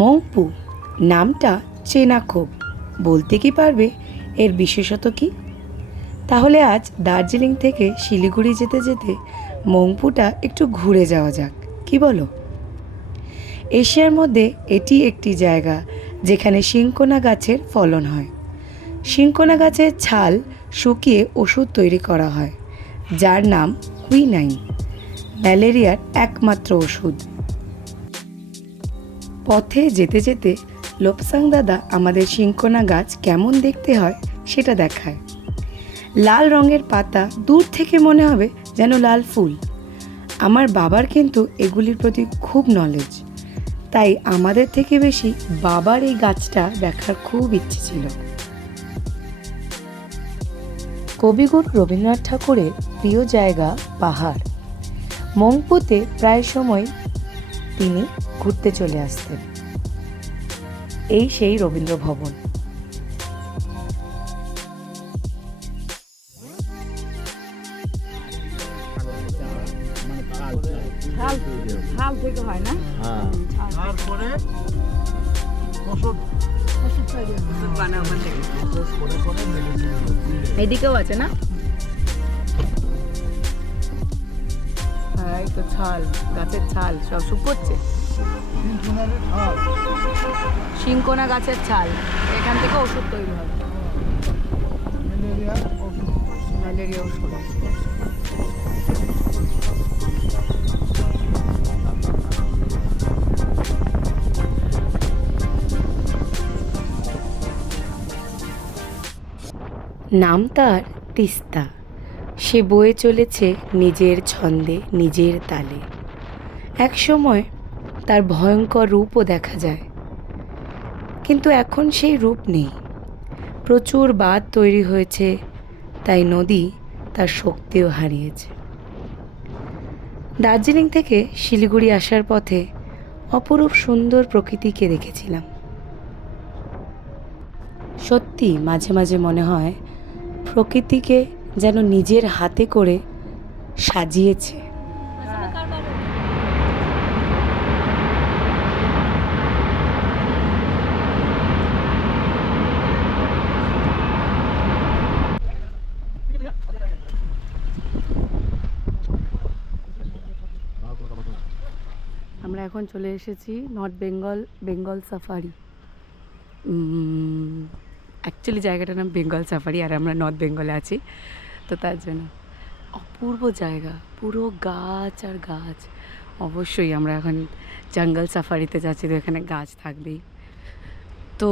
মংপু নামটা চেনা খুব, বলতে কি পারবে এর বিশেষত কি? তাহলে আজ দার্জিলিং থেকে শিলিগুড়ি যেতে যেতে মংপুটা একটু ঘুরে যাওয়া যাক, কি বলো? এশিয়ার মধ্যে এটি একটি জায়গা যেখানে সিনকোনা গাছের ফলন হয়। সিনকোনা গাছের ছাল শুকিয়ে ওষুধ তৈরি করা হয়, যার নাম কুইনাইন, ম্যালেরিয়ার একমাত্র ওষুধ। পথে যেতে যেতে লোপসাং দাদা আমাদের সিনকোনা গাছ কেমন দেখতে হয় সেটা দেখায়। লাল রঙের পাতা, দূর থেকে মনে হবে যেন লাল ফুল। আমার বাবার কিন্তু এগুলির প্রতি খুব নলেজ, তাই আমাদের থেকে বেশি বাবার এই গাছটা দেখার খুব ইচ্ছে ছিল। কবিগুরু রবীন্দ্রনাথ ঠাকুরের প্রিয় জায়গা পাহাড়। মংপুতে প্রায় সময় তিনি ঘুরতে চলে আসতেন। এই সেই রবীন্দ্র ভবন। এদিকেও আছে না? এই তো ছাল, গাছের ছাল সব শুকোচ্ছে। সিনকোনা গাছের ছাল, এখান থেকে ওষুধ তৈরি হবে, ম্যালেরিয়া ওষুধ। নাম তার তিস্তা। সে বয়ে চলেছে নিজের ছন্দে, নিজের তালে। এক সময় তার ভয়ঙ্কর রূপও দেখা যায়, কিন্তু এখন সেই রূপ নেই। প্রচুর বাঁধ তৈরি হয়েছে, তাই নদী তার শক্তিও হারিয়েছে। দার্জিলিং থেকে শিলিগুড়ি আসার পথে অপরূপ সুন্দর প্রকৃতিকে দেখেছিলাম। সত্যি মাঝে মাঝে মনে হয় প্রকৃতিকে যেন নিজের হাতে করে সাজিয়েছে। আমরা এখন চলে এসেছি নর্থ বেঙ্গল সাফারি। অ্যাকচুয়ালি জায়গাটার নাম বেঙ্গল সাফারি, আর আমরা নর্থ বেঙ্গলে আছি, তো তার জন্য অপূর্ব জায়গা, পুরো গাছ আর গাছ। অবশ্যই আমরা এখন জঙ্গল সাফারিতে যাচ্ছি, তো এখানে গাছ থাকবেই। তো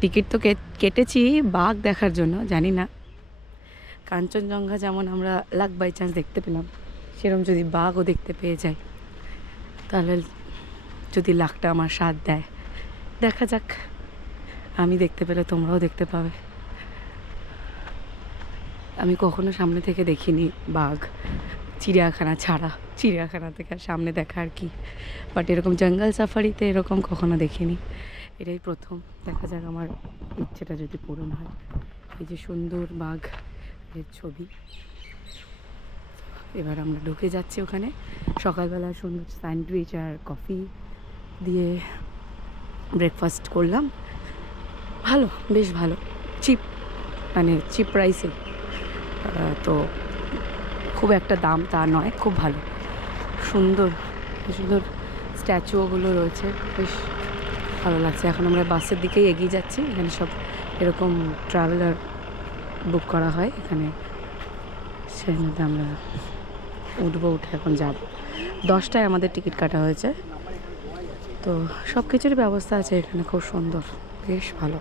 টিকিট তো কেটেছি বাঘ দেখার জন্য। জানি না কাঞ্চনজঙ্ঘা যেমন আমরা লাক বাই চান্স দেখতে পেলাম, সেরকম যদি বাঘও দেখতে পেয়ে যাই, তাহলে যদি লাকটা আমার সাথ দেয়, দেখা যাক। আমি দেখতে পেলে তোমরাও দেখতে পাবে। আমি কখনো সামনে থেকে দেখিনি বাঘ, চিড়িয়াখানা ছাড়া। চিড়িয়াখানা থেকে সামনে দেখা আর কি, বাট এরকম জঙ্গল সাফারিতে এরকম কখনো দেখিনি, এটাই প্রথম। দেখা যাক আমার ইচ্ছেটা যদি পূরণ হয়। এই যে সুন্দর বাঘ এর ছবি। এবার আমরা ঢুকে যাচ্ছি ওখানে। সকালবেলা সুন্দর স্যান্ডউইচ আর কফি দিয়ে ব্রেকফাস্ট করলাম। ভালো, বেশ ভালো, চিপ, মানে চিপ প্রাইসে। তো খুব একটা দাম তা নয়, খুব ভালো, সুন্দর সুন্দর স্ট্যাচুগুলো রয়েছে, বেশ ভালো লাগছে। এখন আমরা বাসের দিকেই এগিয়ে যাচ্ছি। এখানে সব এরকম ট্রাভেলার বুক করা হয় এখানে, সেই মধ্যে আমরা উঠে এখন যাব। 10টায় আমাদের টিকিট কাটা হয়েছে, তো সব কিছুরই ব্যবস্থা আছে এখানে, খুব সুন্দর, বেশ ভালো।